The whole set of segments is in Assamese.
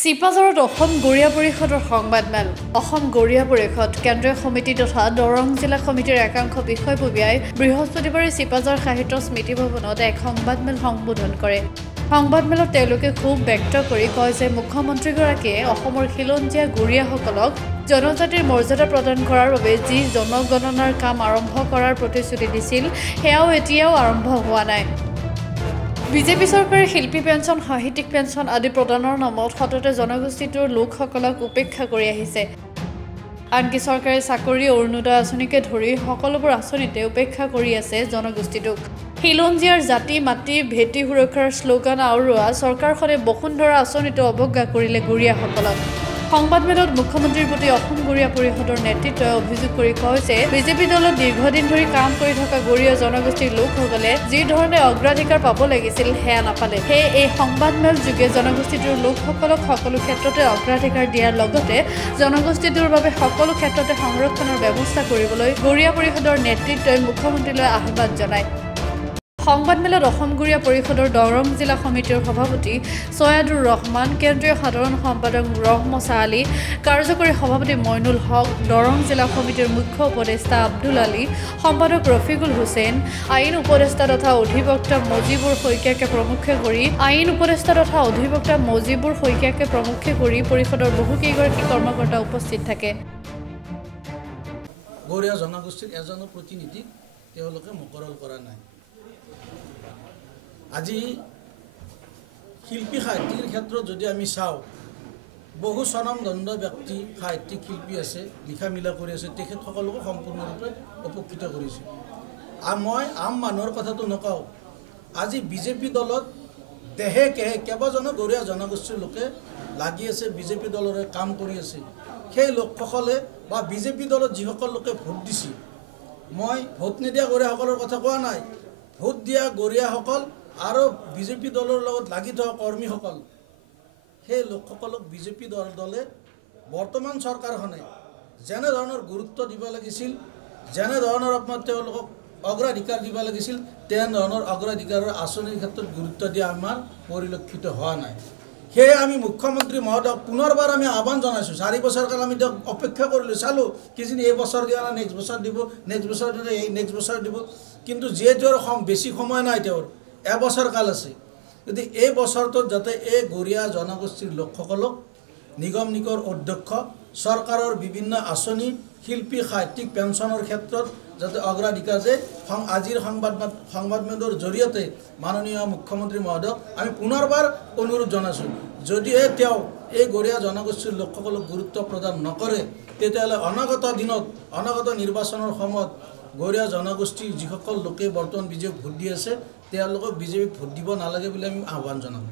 চিপাঝাৰত অসম গৰিয়া পৰিষদৰ সংবাদমেল অসম গৰিয়া পৰিষদ কেন্দ্ৰীয় সমিতি তথা দৰং জিলা সমিতিৰ একাংশ বিষয়ববীয়াই বৃহস্পতিবাৰে চিপাঝাৰ সাহিত্য স্মৃতি ভৱনত এক সংবাদমেল সম্বোধন কৰে। সংবাদমেলত তেওঁলোকে ক্ষোভ ব্যক্ত কৰি কয় যে মুখ্যমন্ত্ৰীগৰাকীয়ে অসমৰ খিলঞ্জীয়া গৰিয়াসকলক জনজাতিৰ মৰ্যাদা প্ৰদান কৰাৰ বাবে যি জনগণনাৰ কাম আৰম্ভ কৰাৰ প্ৰতিশ্ৰুতি দিছিল সেয়াও এতিয়াও আৰম্ভ হোৱা নাই। বিজেপি চৰকাৰে শিল্পী পেঞ্চন সাহিত্যিক পেঞ্চন আদি প্ৰদানৰ নামত সততে জনগোষ্ঠীটোৰ লোকসকলক উপেক্ষা কৰি আহিছে। আনকি চৰকাৰে চাকৰি অৰুণোদয় আঁচনিকে ধৰি সকলোবোৰ আঁচনিতে উপেক্ষা কৰি আছে জনগোষ্ঠীটোক। খিলঞ্জীয়াৰ জাতি মাটি ভেটি সুৰক্ষাৰ শ্লোগান আওৰোৱা চৰকাৰখনে বসুন্ধৰা আঁচনিটো অৱজ্ঞা কৰিলে গৰিয়াসকলক। সংবাদমেলত মুখ্যমন্ত্ৰীৰ প্ৰতি অসম গৰিয়া পৰিষদৰ নেতৃত্বই অভিযোগ কৰি কয় যে বিজেপি দলত দীৰ্ঘদিন ধৰি কাম কৰি থকা গৰিয়া জনগোষ্ঠীৰ লোকসকলে যি ধৰণে অগ্ৰাধিকাৰ পাব লাগিছিল সেয়া নাপালে। সেয়ে এই সংবাদমেল যোগে জনগোষ্ঠীটোৰ লোকসকলক সকলো ক্ষেত্ৰতে অগ্ৰাধিকাৰ দিয়াৰ লগতে জনগোষ্ঠীটোৰ বাবে সকলো ক্ষেত্ৰতে সংৰক্ষণৰ ব্যৱস্থা কৰিবলৈ গৰিয়া পৰিষদৰ নেতৃত্বই মুখ্যমন্ত্ৰীলৈ আহ্বান জনায়। সংবাদমেলত অসম গৰিয়া পৰিষদৰ দৰং জিলা সমিতিৰ সভাপতি ছয়াদুৰ ৰহমান, কেন্দ্ৰীয় সাধাৰণ সম্পাদক ৰহমছা আলী, কাৰ্যকৰী সভাপতি মইনুল হক, দৰং জিলা সমিতিৰ মুখ্য উপদেষ্টা আব্দুল আলী, সম্পাদক ৰফিকুল হুছেইন, আইন উপদেষ্টা তথা অধিবক্তা মজিবুৰ শইকীয়াকে প্ৰমুখ্যে কৰি পৰিষদৰ বহুকেইগৰাকী কৰ্মকৰ্তা উপস্থিত থাকে। গৰিয়া জনগোষ্ঠীৰ এজনো প্ৰতিনিধিক তেওঁলোকে মুকৰল কৰা নাই। আজি শিল্পী সাহিত্যিকৰ ক্ষেত্ৰত যদি আমি চাওঁ, বহু স্বনামধন্য ব্যক্তি সাহিত্যিক শিল্পী আছে, লিখা মিলা কৰি আছে, তেখেতসকলকো সম্পূৰ্ণৰূপে উপকৃত কৰিছে। মই আম মানুহৰ কথাটো নকওঁ, আজি বিজেপি দলত দেহে কেহে কেইবাজনো গৰিয়া জনগোষ্ঠীৰ লোকে লাগি আছে, বিজেপি দলৰে কাম কৰি আছে। সেই লোকসকলে বা বিজেপি দলত যিসকল লোকে ভোট দিছে, মই ভোট নিদিয়া গৰিয়াসকলৰ কথা কোৱা নাই, ভোট দিয়া গৰিয়াসকল আৰু বিজেপি দলৰ লগত লাগি থকা কৰ্মীসকল, সেই লোকসকলক বিজেপি দলে বৰ্তমান চৰকাৰখনে যেনেধৰণৰ গুৰুত্ব দিব লাগিছিল, যেনেধৰণৰ আপোনাৰ তেওঁলোকক অগ্ৰাধিকাৰ দিব লাগিছিল, তেনেধৰণৰ অগ্ৰাধিকাৰৰ আঁচনিৰ ক্ষেত্ৰত গুৰুত্ব দিয়া আমাৰ পৰিলক্ষিত হোৱা নাই। সেয়ে আমি মুখ্যমন্ত্ৰী মহোদয়ক পুনৰবাৰ আমি আহ্বান জনাইছোঁ। 4 বছৰ কাল আমি তেওঁক অপেক্ষা কৰিলোঁ, চালোঁ কিজানি এই বছৰ দিয়া নাই, নেক্সট বছৰ দিব, নেক্সট বছৰ দিলে এই নেক্সট বছৰ দিব, কিন্তু যিহেতু আৰু বেছি সময় নাই, তেওঁৰ এবছৰ কাল আছে। গতিকে এই বছৰটোত যাতে এই গৰিয়া জনগোষ্ঠীৰ লোকসকলক নিগম নিকৰ অধ্যক্ষ, চৰকাৰৰ বিভিন্ন আঁচনি, শিল্পী সাহিত্যিক পেঞ্চনৰ ক্ষেত্ৰত যাতে অগ্ৰাধিকাৰ দিয়ে। আজিৰ সংবাদমেলৰ জৰিয়তে মাননীয় মুখ্যমন্ত্ৰী মহোদয়ক আমি পুনৰবাৰ অনুৰোধ জনাইছোঁ, যদিহে তেওঁ এই গৰিয়া জনগোষ্ঠীৰ লোকসকলক গুৰুত্ব প্ৰদান নকৰে, তেতিয়াহ'লে অনাগত দিনত, অনাগত নিৰ্বাচনৰ সময়ত গৰিয়া জনগোষ্ঠীৰ যিসকল লোকে বৰ্তমান বিজেপিক ভোট দি আছে, তেওঁলোকক বিজেপিক ভোট দিব নালাগে বুলি আমি আহ্বান জনাম।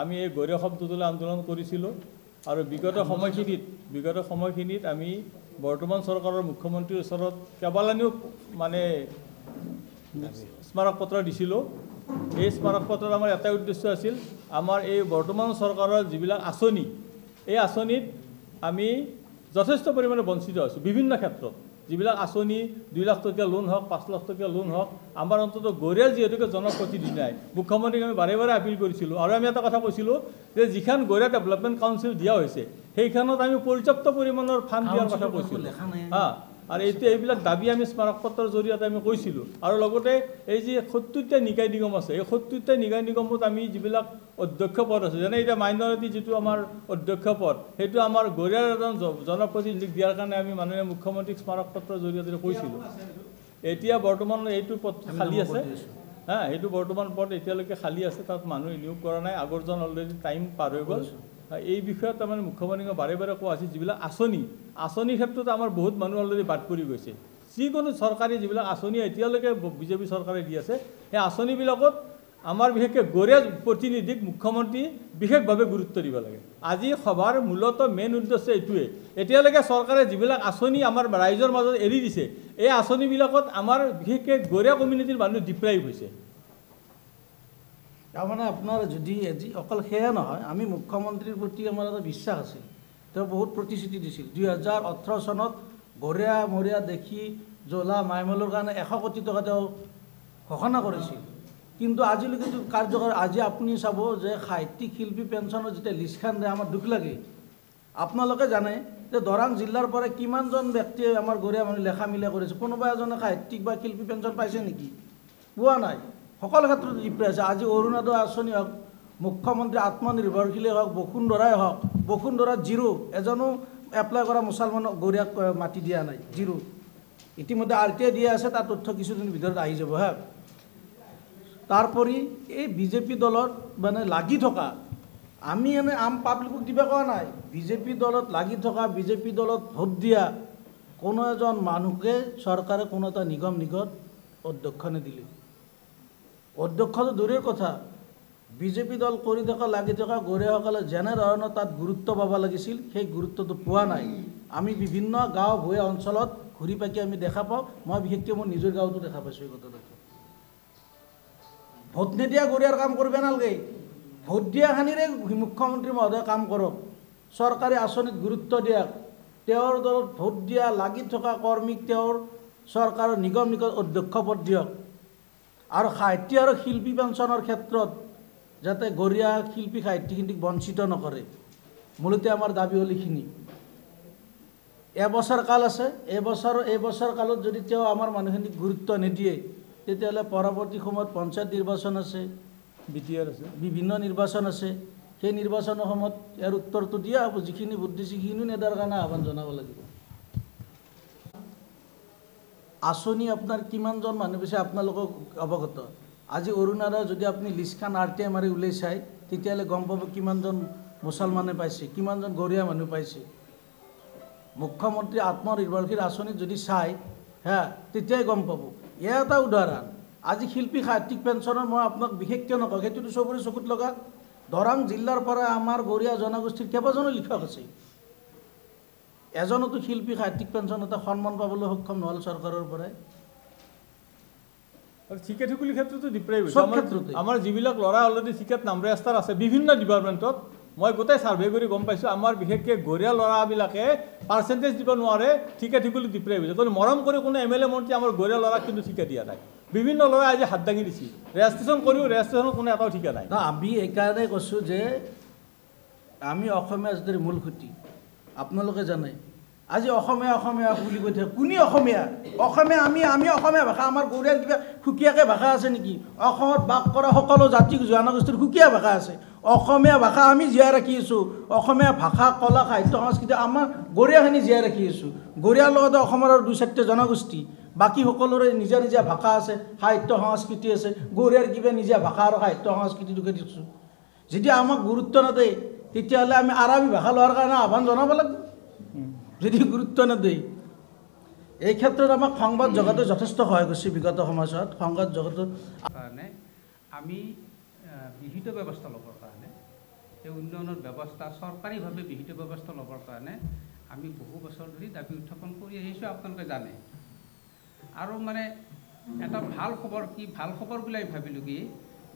আমি এই গৰিয়া শব্দটোলৈ আন্দোলন কৰিছিলোঁ আৰু বিগত সময়খিনিত আমি বৰ্তমান চৰকাৰৰ মুখ্যমন্ত্ৰীৰ ওচৰত কেইবালানিও স্মাৰক পত্ৰ দিছিলোঁ। এই স্মাৰক পত্ৰত আমাৰ এটাই উদ্দেশ্য আছিল, আমাৰ এই বৰ্তমান চৰকাৰৰ যিবিলাক আঁচনি, এই আঁচনিত আমি যথেষ্ট পৰিমাণে বঞ্চিত আছোঁ। বিভিন্ন ক্ষেত্ৰত যিবিলাক আঁচনি 2 লাখ টকীয়া লোন হওক, 5 লাখ টকীয়া লোন হওক, আমাৰ অন্তত গৰিয়াৰ যিহেতুকে জনপ্ৰতিনিধি নাই, মুখ্যমন্ত্ৰীক আমি বাৰে বাৰে আপিল কৰিছিলোঁ। আৰু আমি এটা কথা কৈছিলোঁ যে যিখন গৰিয়া ডেভেলপমেণ্ট কাউন্সিল দিয়া হৈছে, সেইখনত আমি পৰ্যাপ্ত পৰিমাণৰ ফাণ্ড দিয়াৰ কথা কৈছিলোঁ। আৰু এতিয়া এইবিলাক দাবী আমি স্মাৰক পত্ৰৰ জৰিয়তে আমি কৈছিলোঁ। আৰু লগতে এই যি 70টা নিকায় নিগম আছে, এই 70টা নিকায় নিগমত আমি যিবিলাক অধ্যক্ষ পদ আছে, যেনে এতিয়া মাইনৰিটি যিটো আমাৰ অধ্যক্ষ পদ, সেইটো আমাৰ গৰিয়াৰ এজন জনপ্ৰতিনিধিক দিয়াৰ কাৰণে আমি মাননীয় মুখ্যমন্ত্ৰীক স্মাৰক পত্ৰৰ জৰিয়তে কৈছিলোঁ। এতিয়া বৰ্তমান এইটো পদ খালী আছে, সেইটো বৰ্তমান পদ এতিয়ালৈকে খালী আছে, তাত মানুহ নিয়োগ কৰা নাই, আগৰজন অলৰেডি টাইম পাৰ হৈ গ'ল। এই বিষয়ত তাৰমানে মুখ্যমন্ত্ৰীক বাৰে বাৰে কোৱা হৈছে, যিবিলাক আঁচনিৰ ক্ষেত্ৰত আমাৰ বহুত মানুহ অলৰেডি বাদ পৰি গৈছে। যিকোনো চৰকাৰী যিবিলাক আঁচনি এতিয়ালৈকে বিজেপি চৰকাৰে দি আছে, সেই আঁচনিবিলাকত আমাৰ বিশেষকৈ গৰিয়া প্ৰতিনিধিক মুখ্যমন্ত্ৰী বিশেষভাৱে গুৰুত্ব দিব লাগে। আজি সভাৰ মূলত মেইন উদ্দেশ্য এইটোৱে, এতিয়ালৈকে চৰকাৰে যিবিলাক আঁচনি আমাৰ ৰাইজৰ মাজত এৰি দিছে, এই আঁচনিবিলাকত আমাৰ বিশেষকৈ গৰিয়া কমিউনিটিৰ মানুহ ডিপ্ৰাইভ হৈছে। তাৰমানে আপোনাৰ যদি অকল সেয়া নহয়, আমি মুখ্যমন্ত্ৰীৰ প্ৰতি আমাৰ এটা বিশ্বাস আছিল। তেওঁ বহুত প্ৰতিশ্ৰুতি দিছিল। 2018 চনত গৰিয়া মৰিয়া দেখি জ্বলা মাইমলৰ কাৰণে 100 কোটি টকা তেওঁ ঘোষণা কৰিছিল। কিন্তু আজিলৈকে কাৰ্যকৰী আজি আপুনি চাব যে সাহিত্যিক শিল্পী পেঞ্চনৰ যেতিয়া লিষ্টখন দিয়ে আমাৰ দুখ লাগে। আপোনালোকে জানে যে দৰাং জিলাৰ পৰা কিমানজন ব্যক্তিয়ে আমাৰ গৰীয়া মানুহ লেখা মিলা কৰিছে, কোনোবা এজনে সাহিত্যিক বা শিল্পী পেঞ্চন পাইছে নেকি? পোৱা নাই। সকলো ক্ষেত্ৰত ডিপ্ৰেছ আছে। আজি অৰুণোদয় আঁচনি হওক, মুখ্যমন্ত্ৰী আত্মনিৰ্ভৰশীলেই হওক, বসুন্ধৰাই হওক, বসুন্ধৰাত জিৰো, এজনো এপ্লাই কৰা মুছলমানক গৰীয়াক মাটি দিয়া নাই, জিৰো। ইতিমধ্যে RTI দিয়া আছে, তাৰ তথ্য কিছুদিনৰ ভিতৰত আহি যাব। হা, তাৰোপৰি এই বিজেপি দলত মানে লাগি থকা, আমি এনে আম পাব্লিকক দিবা কোৱা নাই, বিজেপি দলত লাগি থকা, বিজেপি দলত ভোট দিয়া কোনো এজন মানুহকে চৰকাৰে কোনো এটা নিগম নিগত অধ্যক্ষ নিদিলে। অধ্যক্ষটো দূৰৰ কথা, বিজেপি দল কৰি থকা লাগি থকা গৰীয়াসকলে যেনে ধৰণৰ তাত গুৰুত্ব পাব লাগিছিল সেই গুৰুত্বটো পোৱা নাই। আমি বিভিন্ন গাঁও ভূঞা অঞ্চলত ঘূৰি পাকি আমি দেখা পাওঁ। মই বিশেষকৈ মোৰ নিজৰ গাঁৱতো দেখা পাইছোঁ এই কথাটো। ভোট নিদিয়া গৰীয়াৰ কাম কৰিব নালাগে, ভোট দিয়াখিনিৰে মুখ্যমন্ত্ৰী মহোদয়ে কাম কৰক, চৰকাৰী আঁচনিত গুৰুত্ব দিয়ক, তেওঁৰ দলত ভোট দিয়া লাগি থকা কৰ্মীক তেওঁৰ চৰকাৰৰ নিগম নিগম অধ্যক্ষ পদ দিয়ক। আৰু সাহিত্য আৰু শিল্পী পেঞ্চনৰ ক্ষেত্ৰত যাতে গৰীয়া শিল্পী সাহিত্যিকখিনিক বঞ্চিত নকৰে। মূলতে আমাৰ দাবী হ'ল এইখিনি। এবছৰ কাল আছে, এবছৰ কালত যদি তেওঁ আমাৰ মানুহখিনিক গুৰুত্ব নিদিয়ে, তেতিয়াহ'লে পৰৱৰ্তী সময়ত পঞ্চায়ত নিৰ্বাচন আছে, BTR আছে, বিভিন্ন নিৰ্বাচন আছে। সেই নিৰ্বাচনৰ সময়ত ইয়াৰ উত্তৰটো দিয়া হ'ব। যিখিনি ভোট দিছে সেইখিনিও নেদাৰ কাৰণে আহ্বান জনাব লাগিব। আঁচনি আপোনাৰ কিমানজন মানুহ পাইছে আপোনালোকক অৱগত। আজি অৰুণোদয় যদি আপুনি লিষ্টখন RTI মাৰি উলিয়াই চায়, তেতিয়াহ'লে গম পাব কিমানজন মুছলমানে পাইছে, কিমানজন গৰীয়া মানুহ পাইছে। মুখ্যমন্ত্ৰী আত্মনিৰ্ভৰশীল আঁচনিত যদি চায়, হা, তেতিয়াই গম পাব। ইয়াৰ এটা উদাহৰণ, আজি শিল্পী সাহিত্যিক পেঞ্চনৰ মই আপোনাক বিশেষকৈ নকওঁ, সেইটোতো চবৰে চকুত লগা। দৰাং জিলাৰ পৰা আমাৰ গৰীয়া জনগোষ্ঠীৰ কেইবাজনো লিখক আছে, এজনতো শিল্পী সাহিত্যিক পেঞ্চন এটা সন্মান পাবলৈ সক্ষম নহ'ল চৰকাৰৰ পৰাই। আৰু চিকেট শিকুলিৰ ক্ষেত্ৰতো ডিপ্ৰেভ হৈছে। চব ক্ষেত্ৰতে আমাৰ যিবিলাক ল'ৰা অলৰেডি চিকেট নাম ৰেজিষ্টাৰ আছে বিভিন্ন ডিপাৰ্টমেণ্টত, মই গোটেই ছাৰ্ভে কৰি গম পাইছোঁ আমাৰ বিশেষকৈ গৰীয়া ল'ৰাবিলাকে পাৰ্চেণ্টেজ দিব নোৱাৰে, চিকেট শিকুলি ডিপ্ৰেভ হৈছে। কিন্তু মৰম কৰি কোনো MLA মন্ত্ৰী আমাৰ গৰীয়া ল'ৰাক কিন্তু ঠিকা দিয়া নাই। বিভিন্ন ল'ৰাই আজি হাত দাঙি দিছে, ৰেজিষ্ট্ৰেশ্যন কৰিও ৰেজিষ্ট্ৰেশ্যনৰ কোনো এটাও ঠিকা নাই। আমি এইকাৰণে কৈছোঁ যে আমি অসমীয়া যদি মূল খুঁটি, আপোনালোকে জানে আজি অসমীয়া অসমীয়া বুলি কৈ থাকে। কোনে অসমীয়া? অসমীয়া আমি অসমীয়া ভাষা, আমাৰ গৰীয়াৰ কিবা সুকীয়াকৈ ভাষা আছে নেকি? অসমত বাস কৰা সকলো জাতি জনগোষ্ঠীৰ সুকীয়া ভাষা আছে। অসমীয়া ভাষা আমি জীয়াই ৰাখি আছোঁ। অসমীয়া ভাষা, কলা, সাহিত্য, সংস্কৃতি আমাৰ গৰীয়াখিনি জীয়াই ৰাখি আছোঁ। গৰীয়াৰ লগতে অসমৰ আৰু 2-4টা জনগোষ্ঠী, বাকী সকলোৰে নিজা নিজা ভাষা আছে, সাহিত্য সংস্কৃতি আছে। গৰীয়াৰ কিবা নিজা ভাষা আৰু সাহিত্য সংস্কৃতিটোকে দিছোঁ। যদি আমাক গুৰুত্ব নিদিয়ে, তেতিয়াহ'লে আমি আৰবী ভাষা লোৱাৰ কাৰণে আহ্বান জনাব লাগিব। যদি গুৰুত্ব নিদিয়ে, এই ক্ষেত্ৰত আমাক সংবাদ জগতে যথেষ্ট সহায় কৰিছে বিগত সমাজত। সংবাদ জগতৰ কাৰণে আমি বিহিত ব্যৱস্থা ল'বৰ কাৰণে, এই উন্নয়নৰ ব্যৱস্থা চৰকাৰীভাৱে বিহিত ব্যৱস্থা ল'বৰ কাৰণে আমি বহু বছৰ ধৰি দাবী উত্থাপন কৰি আহিছোঁ, আপোনালোকে জানে। আৰু মানে এটা ভাল খবৰ কি, ভাল খবৰ বুলি আমি ভাবিলোঁ কি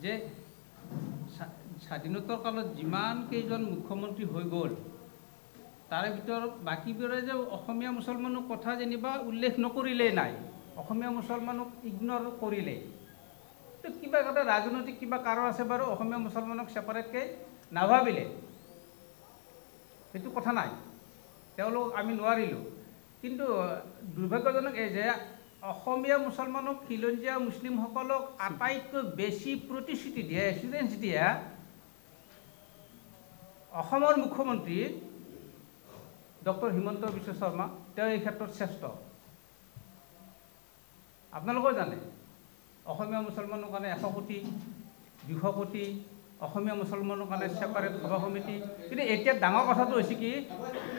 যে স্বাধীনতাৰ কালত যিমান কেইজন মুখ্যমন্ত্ৰী হৈ গ'ল, তাৰে ভিতৰত বাকীবোৰে যে অসমীয়া মুছলমানৰ কথা যেনিবা উল্লেখ নকৰিলেই নাই, অসমীয়া মুছলমানক ইগনৰ কৰিলে। তো কিবা এটা ৰাজনৈতিক কিবা কাৰণ আছে বাৰু, অসমীয়া মুছলমানক ছেপাৰেটকৈ নাভাবিলে, সেইটো কথা নাই, তেওঁলোক আমি নোৱাৰিলোঁ। কিন্তু দুৰ্ভাগ্যজনক এই যে অসমীয়া মুছলমানক খিলঞ্জীয়া মুছলিমসকলক আটাইতকৈ বেছি প্ৰতিশ্ৰুতি দিয়া, এক্সপিৰিয়েঞ্চ দিয়া অসমৰ মুখ্যমন্ত্ৰী ডক্টৰ হিমন্ত বিশ্ব শৰ্মা, তেওঁ এই ক্ষেত্ৰত শ্ৰেষ্ঠ। আপোনালোকেও জানে অসমীয়া মুছলমানৰ কাৰণে 100 কোটি, 200 কোটি, অসমীয়া মুছলমানৰ কাৰণে ছেপাৰেট সভা সমিতি। কিন্তু এতিয়া ডাঙৰ কথাটো হৈছে কি,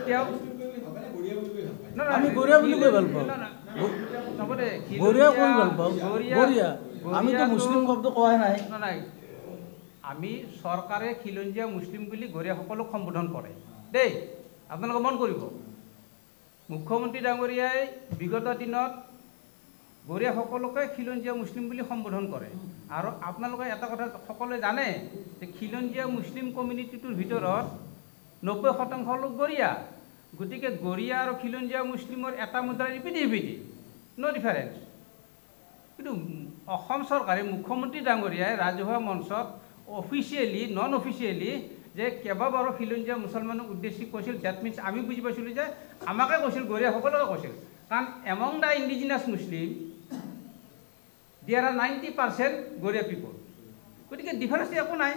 তেওঁ আমি গৰীয়া বুলি কৈ ভাল পাওঁ, গৰীয়া কৈ ভাল পাওঁ, গৰীয়া, আমিতো মুছলিম শব্দ কোৱাই নাই। নাই, আমি চৰকাৰে খিলঞ্জীয়া মুছলিম বুলি গৰীয়াসকলক সম্বোধন কৰে দেই, আপোনালোকে মন কৰিব। মুখ্যমন্ত্ৰী ডাঙৰীয়াই বিগত দিনত গৰীয়াসকলকে খিলঞ্জীয়া মুছলিম বুলি সম্বোধন কৰে। আৰু আপোনালোকে এটা কথা সকলোৱে জানে যে খিলঞ্জীয়া মুছলিম কমিউনিটিটোৰ ভিতৰত 90% লোক গৰীয়া। গতিকে গৰীয়া আৰু খিলঞ্জীয়া মুছলিমৰ এটা মুদ্ৰাৰ ইপিঠি সিপিঠি, ন' ডিফাৰেঞ্চ। কিন্তু অসম চৰকাৰে মুখ্যমন্ত্ৰী ডাঙৰীয়াই ৰাজহুৱা মঞ্চত অফিচিয়েলি নন অফিচিয়েলি যে কেইবাবাৰো খিলঞ্জীয়া মুছলমানক উদ্দেশ্যি কৈছিল। ডেট মিনছ আমি বুজি পাইছিলোঁ যে আমাকে কৈছিল, গৰিয়াসকলকে কৈছিল। কাৰণ among the indigenous Muslim there are 90% Goria people. গতিকে ডিফাৰেঞ্চ একো নাই।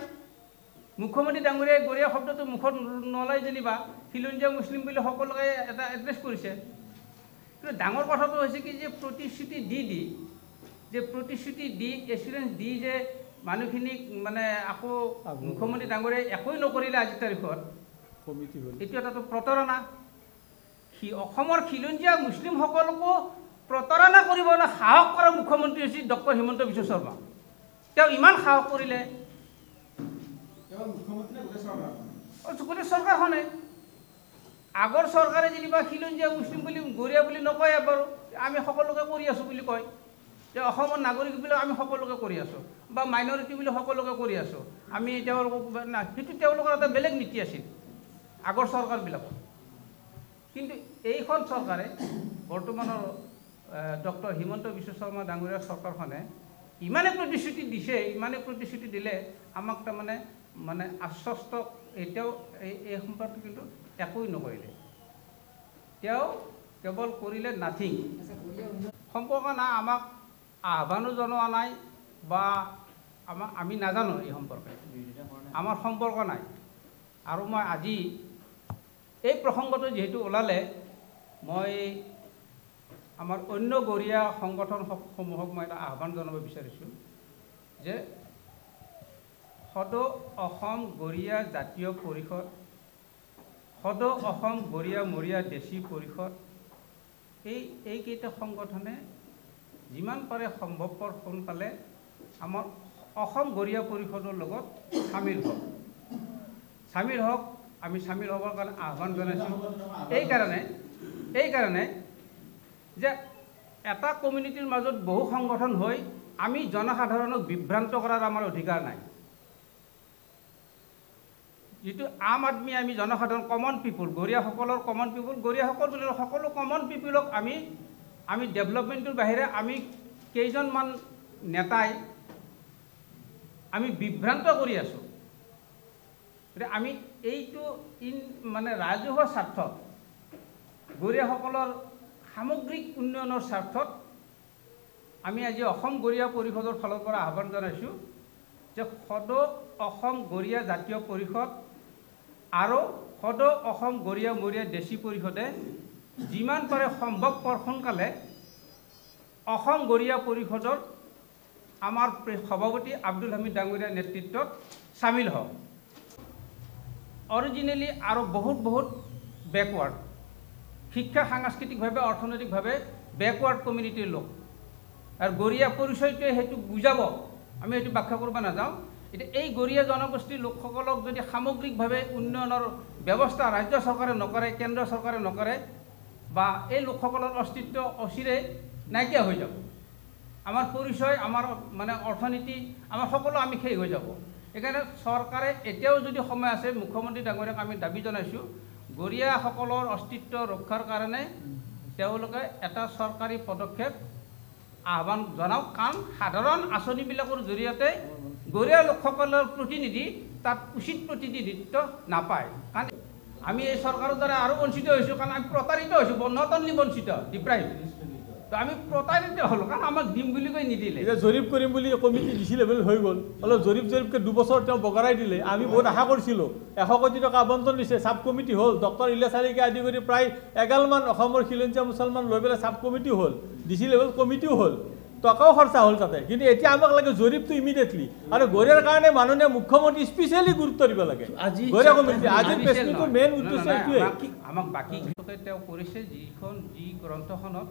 মুখ্যমন্ত্ৰী ডাঙৰীয়াই গৰিয়া শব্দটো মুখত নলাই যেনিবা খিলঞ্জীয়া মুছলিম বুলি সকলোকে এটা এড্ৰেছ কৰিছে। কিন্তু ডাঙৰ কথাটো হৈছে কি যে প্ৰতিশ্ৰুতি দি এচুৰেঞ্চ দি যে মানুহখিনিক মানে আকৌ মুখ্যমন্ত্ৰী ডাঙৰীয়াই একোৱেই নকৰিলে আজিৰ তাৰিখত, এইটো এটাতো প্ৰতাৰণা। অসমৰ খিলঞ্জীয়া মুছলিমসকলকো প্ৰতাৰণা কৰিবলৈ সাহস কৰা মুখ্যমন্ত্ৰী হৈছে ডক্টৰ হিমন্ত বিশ্ব শৰ্মা। তেওঁ ইমান সাহস কৰিলে, গোটেই চৰকাৰখনে। আগৰ চৰকাৰে যেনিবা খিলঞ্জীয়া মুছলিম বুলি গৰিয়া বুলি নকয়, এবাৰ আমি সকলোকে কৰি আছোঁ বুলি কয় যে অসমৰ নাগৰিক বুলি আমি সকলোকে কৰি আছোঁ, বা মাইনৰিটি বুলি সকলোকে কৰি আছোঁ আমি। তেওঁলোকক সেইটো তেওঁলোকৰ এটা বেলেগ নীতি আছিল আগৰ চৰকাৰবিলাকৰ। কিন্তু এইখন চৰকাৰে বৰ্তমানৰ ডক্টৰ হিমন্ত বিশ্ব শৰ্মা ডাঙৰীয়াৰ চৰকাৰখনে ইমানে প্ৰতিশ্ৰুতি দিলে আমাক তাৰমানে আশ্বস্ত। এতিয়াও এই সম্পৰ্কে কিন্তু একোৱেই নকৰিলে। তেওঁ কেৱল কৰিলে নাথিং। সম্পৰ্ক নাই, আমাক আহ্বানো জনোৱা নাই, বা আমি নাজানো এই সম্পৰ্কে, আমাৰ সম্পৰ্ক নাই। আৰু মই আজি এই প্ৰসংগটো যিহেতু ওলালে, মই আমাৰ অন্য গৰিয়া সংগঠনসমূহক মই এটা আহ্বান জনাব বিচাৰিছোঁ যে সদৌ অসম গৰিয়া জাতীয় পৰিষদ, সদৌ অসম গৰিয়া মৰিয়া দেশী পৰিষদ, এইকেইটা সংগঠনে যিমান পাৰে সম্ভৱপৰ সোনকালে আমাৰ অসম গৰিয়া পৰিষদৰ লগত চামিল হওক। আমি চামিল হ'বৰ কাৰণে আহ্বান জনাইছোঁ। এইকাৰণে যে এটা কমিউনিটিৰ মাজত বহু সংগঠন হৈ আমি জনসাধাৰণক বিভ্ৰান্ত কৰাৰ আমাৰ অধিকাৰ নাই। যিটো আম আদমি, আমি জনসাধাৰণ, কমন পিপুল, গৰিয়াসকলৰ কমন পিপুল, গৰিয়াসকল বুলি সকলো কমন পিপুলক আমি ডেভেলপমেণ্টৰ বাহিৰে আমি কেইজনমান নেতাই আমি বিভ্ৰান্ত কৰি আছোঁ। গতিকে আমি এইটো ৰাজহুৱা স্বাৰ্থত, গৰিয়াসকলৰ সামগ্ৰিক উন্নয়নৰ স্বাৰ্থত আমি আজি অসম গৰিয়া পৰিষদৰ ফালৰ পৰা আহ্বান জনাইছোঁ যে সদৌ অসম গৰিয়া জাতীয় পৰিষদ আৰু সদৌ অসম গৰিয়া মৰিয়া দেশী পৰিষদে যিমান পাৰে সম্ভৱপৰ সোনকালে অসম গৰিয়া পৰিষদৰ আমাৰ সভাপতি আব্দুল হামিদ ডাঙৰীয়াৰ নেতৃত্বত চামিল হওক। অৰিজিনেলি আৰু বহুত বেকৱাৰ্ড, শিক্ষা সাংস্কৃতিকভাৱে অৰ্থনৈতিকভাৱে বেকৱাৰ্ড কমিউনিটিৰ লোক, আৰু গৰিয়া পৰিচয়টোৱে সেইটো বুজাব। আমি সেইটো ব্যাখ্যা কৰিব নাযাওঁ। এতিয়া এই গৰিয়া জনগোষ্ঠীৰ লোকসকলক যদি সামগ্ৰিকভাৱে উন্নয়নৰ ব্যৱস্থা ৰাজ্য চৰকাৰে নকৰে, কেন্দ্ৰ চৰকাৰে নকৰে, বা এই লোকসকলৰ অস্তিত্ব অচিৰে নাইকিয়া হৈ যাব। আমাৰ পৰিচয়, আমাৰ অৰ্থনীতি, আমাৰ সকলো আমি শেষ হৈ যাব। সেইকাৰণে চৰকাৰে এতিয়াও যদি সময় আছে, মুখ্যমন্ত্ৰী ডাঙৰীয়াক আমি দাবী জনাইছোঁ গৰিয়াসকলৰ অস্তিত্ব ৰক্ষাৰ কাৰণে তেওঁলোকে এটা চৰকাৰী পদক্ষেপ আহ্বান জনাওক। কাৰণ সাধাৰণ আঁচনিবিলাকৰ জৰিয়তে গৰিয়া লোকসকলৰ প্ৰতিনিধি তাত উচিত প্ৰতিনিধিত্ব নাপায়। কাৰণ আমি এই চৰকাৰৰ দ্বাৰা আৰু বঞ্চিত হৈছোঁ, কাৰণ আমি প্ৰতাৰিত হৈছোঁ, নট অনলি বঞ্চিত, ডিপ্ৰাইভ। তো আমি প্ৰতাৰিত হ'লোঁ, কাৰণ আমাক দিম বুলি কৈ নিদিলে। এতিয়া জৰীপ কৰিম বুলি কমিটি দিছিলে বুলি হৈ গ'ল, অলপ জৰীপকৈ 2 বছৰ তেওঁ বগৰাই দিলে। আমি বহুত আশা কৰিছিলোঁ, 100 কোটি টকা আবণ্টন দিছে, চাব কমিটি হ'ল, ডক্টৰ ইলিয়াছ হাৰিকে আদি কৰি প্ৰায় 11মান অসমৰ খিলঞ্জীয়া মুছলমান লৈ পেলাই চাব কমিটি হ'ল, ডিচি লেভেল কমিটিও হ'ল, টকাও খৰচা হ'ল তাতে। কিন্তু এতিয়া আমাক লাগে জৰীপটো ইমিডিয়েটলি, আৰু গৰিয়াৰ কাৰণে মাননীয় মুখ্যমন্ত্ৰী স্পেচিয়েলি গুৰুত্ব দিব লাগে। গৰিয়া কমিটি আজিৰ প্ৰেছমিটৰ মেইন উদ্দেশ্য এইটোৱে। আমাক বাকী তেওঁ কৰিছে যি গ্ৰন্থখনত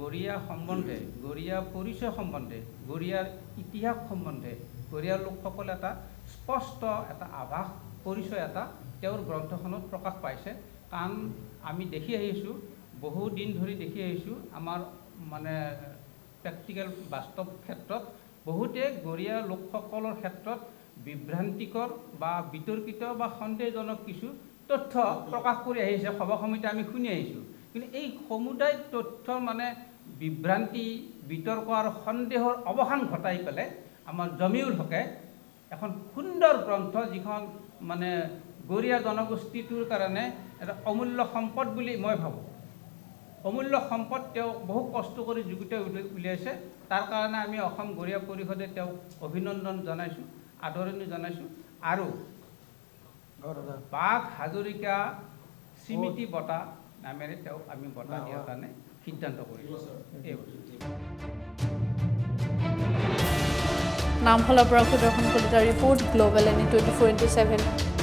গৰিয়া সম্বন্ধে, গৰিয়া পৰিচয় সম্বন্ধে, গৰিয়াৰ ইতিহাস সম্বন্ধে গৰিয়াৰ লোকসকলে এটা স্পষ্ট এটা আভাস, পৰিচয় এটা তেওঁৰ গ্ৰন্থখনত প্ৰকাশ পাইছে। কাৰণ আমি দেখি আহিছোঁ, বহুদিন ধৰি দেখি আহিছোঁ, আমাৰ প্ৰেক্টিকেল বাস্তৱ ক্ষেত্ৰত বহুতে গৰিয়া লোকসকলৰ ক্ষেত্ৰত বিভ্ৰান্তিকৰ বা বিতৰ্কিত বা সন্দেহজনক কিছু তথ্য প্ৰকাশ কৰি আহিছে, সভা সমিতি আমি শুনি আহিছোঁ। কিন্তু এই সমুদায় তথ্যৰ বিভ্ৰান্তি বিতৰ্ক আৰু সন্দেহৰ অৱসান ঘটাই পেলাই আমাৰ জমিউল হকে এখন সুন্দৰ গ্ৰন্থ যিখন মানে গৰীয়া জনগোষ্ঠীটোৰ কাৰণে এটা অমূল্য সম্পদ বুলি মই ভাবোঁ অমূল্য সম্পদ তেওঁ বহু কষ্ট কৰি যুগুতাই উলিয়াইছে তাৰ কাৰণে আমি অসম গৰীয়া পৰিষদে তেওঁক অভিনন্দন জনাইছোঁ আদৰণি জনাইছোঁ আৰু বাঘ হাজৰিকা স্মৃতি বঁটা নামেৰে তেওঁক আমি বঁটা দিয়াৰ কাৰণে সিদ্ধান্ত কৰিছোঁ এই নামফলাৰ পৰা সুদৰ্শন কলিতাৰ ৰিপৰ্ট গ্ল'বেল এনি 24/7